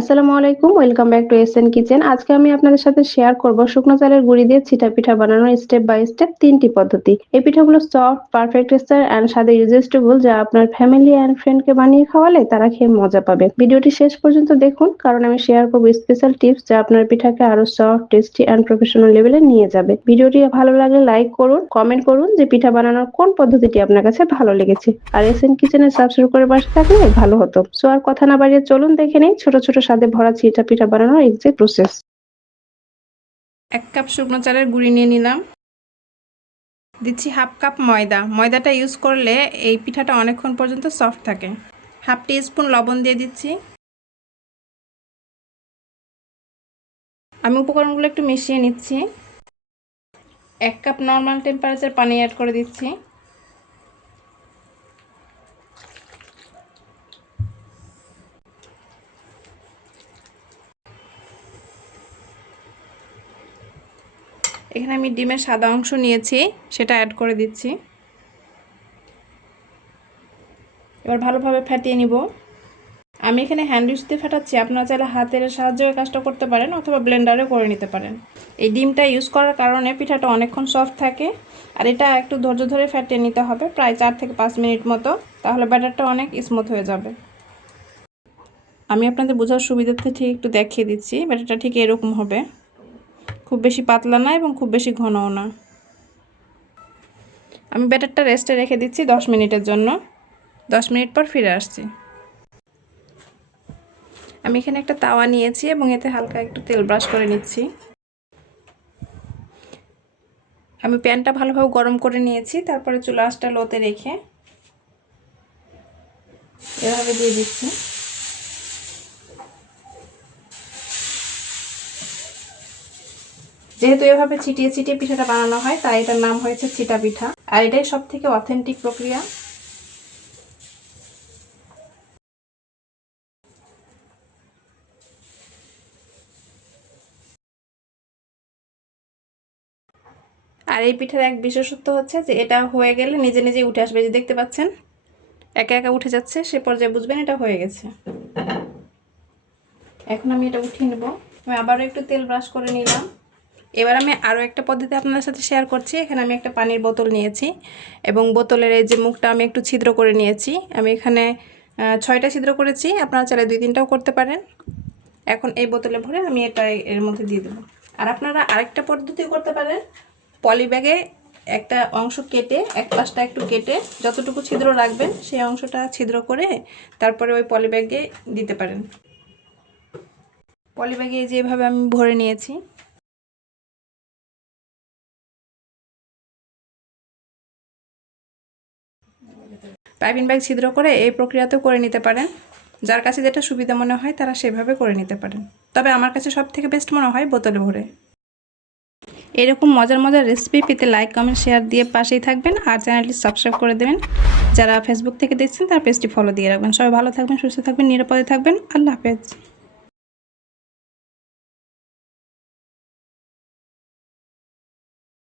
আসসালামু আলাইকুম, welcome back to SN kitchen. আজকে আমি আপনাদের সাথে শেয়ার করব শুকনো চালের গুঁড়ি দিয়ে চিটা পিঠা বানানোর স্টেপ বাই স্টেপ 3টি পদ্ধতি। এই পিঠাগুলো সফট, পারফেক্ট টেক্সচার এন্ড স্বাদে ইররেসিস্টিবল, যা আপনার ফ্যামিলি এন্ড ফ্রেন্ডকে বানিয়ে খাওয়ালে তারা খেয়ে মজা পাবে। ভিডিওটি শেষ পর্যন্ত দেখুন, কারণ আমি শেয়ার করব স্পেশাল টিপস যা আপনার পিঠাকে আরো সফট, টেস্টি এন্ড প্রফেশনাল লেভেলে নিয়ে যাবে। ভিডিওটি ভালো লাগলে লাইক করুন, কমেন্ট করুন যে পিঠা বানানোর কোন পদ্ধতিটি আপনার কাছে ভালো লেগেছে। আর এসএন কিচেনের সাবস্ক্রাইব করে পাশে থাকলে ভালো হতো। সো আর কথা না বাড়িয়ে চলুন দেখে নেই ছোট ছোট স্বাদে ভরা চিটা পিঠা বানানোর এক্সাক্ট প্রসেস। 1 কাপ শুকনো চালের গুঁড়ি নিয়ে নিলাম। দিচ্ছি হাফ কাপ ময়দা। ময়দাটা ইউজ করলে এই পিঠাটা অনেকক্ষণ পর্যন্ত সফট থাকে। হাফ টিস্পুন লবণ দিয়ে দিচ্ছি। আমি উপকরণগুলো একটু মিশিয়ে নিচ্ছি। 1 কাপ নর্মাল টেম্পারেচার পানি অ্যাড করে দিচ্ছি। এখানে আমি ডিমের সাদা অংশ নিয়েছি, সেটা অ্যাড করে দিচ্ছি। এবার ভালোভাবে ফেটিয়ে নিব। আমি এখানে হ্যান্ড উইচ দিয়ে ফেটাচ্ছি, আপনারা চাইলে হাতের সাহায্যে কাজটা করতে পারেন অথবা ব্লেন্ডারে করে নিতে পারেন। এই ডিমটা ইউজ করার কারণে পিঠাটা অনেকক্ষণ সফট থাকে। আর এটা একটু ধৈর্য ধরে ফেটিয়ে নিতে হবে, প্রায় 4 থেকে 5 মিনিট মতো, তাহলে ব্যাটারটা অনেক স্মুথ হয়ে যাবে। আমি আপনাদের বোঝার সুবিধার্থে ঠিক একটু দেখিয়ে দিচ্ছি। ব্যাটারটা ঠিক এরকম হবে, খুব বেশি পাতলা না এবং খুব বেশি ঘনও না। আমি ব্যাটারটা রেস্টে রেখে দিচ্ছি 10 মিনিটের জন্য। 10 মিনিট পর ফিরে আসছি। আমি এখানে একটা তাওয়া নিয়েছি এবং এতে হালকা একটু তেল ব্রাশ করে নিচ্ছি। আমি প্যানটা ভালোভাবে গরম করে নিয়েছি, তারপরে চুলা আঁচটা লোতে রেখে এভাবে দিয়ে দিচ্ছি। যেহেতু এভাবে ছিটিয়ে ছিটিয়ে পিঠাটা বানানো হয়, তাই এটার নাম হয়েছে চিটা পিঠা। আর এটাই সবথেকে অথেন্টিক প্রক্রিয়া। আর এই পিঠার এক বিশেষত্ব হচ্ছে যে এটা হয়ে গেলে নিজে নিজেই উঠে আসবে। যে দেখতে পাচ্ছেন একা একা উঠে যাচ্ছে, সে পর্যায়ে বুঝবেন এটা হয়ে গেছে। এখন আমি এটা উঠিয়ে নেব। আমি আবারও একটু তেল ব্রাশ করে নিলাম। এবার আমি আরও একটা পদ্ধতি আপনাদের সাথে শেয়ার করছি। এখানে আমি একটা পানির বোতল নিয়েছি এবং বোতলের এই যে মুখটা আমি একটু ছিদ্র করে নিয়েছি। আমি এখানে 6টা ছিদ্র করেছি, আপনারা চাইলে 2-3টাও করতে পারেন। এখন এই বোতলে ভরে আমি এটা এর মধ্যে দিয়ে দেবো। আর আপনারা আরেকটা পদ্ধতি করতে পারেন, পলি ব্যাগে একটা অংশ কেটে, এক পাশটা একটু কেটে যতটুকু ছিদ্র রাখবেন সেই অংশটা ছিদ্র করে তারপরে ওই পলি ব্যাগে দিতে পারেন। পলি ব্যাগে যেভাবে আমি ভরে নিয়েছি। পাইপিং ব্যাগ ছিদ্র করে এই প্রক্রিয়াতেও করে নিতে পারেন। যার কাছে যেটা সুবিধা মনে হয় তারা সেভাবে করে নিতে পারেন। তবে আমার কাছে সবথেকে বেস্ট মনে হয় বোতলে ভরে। এরকম মজার মজার রেসিপি পেতে লাইক, কমেন্ট, শেয়ার দিয়ে পাশেই থাকবেন। আর চ্যানেলটি সাবস্ক্রাইব করে দেবেন। যারা ফেসবুক থেকে দেখছেন তারা পেজটি ফলো দিয়ে রাখবেন। সবাই ভালো থাকবেন, সুস্থ থাকবেন, নিরাপদে থাকবেন। আল্লাহ হাফেজ।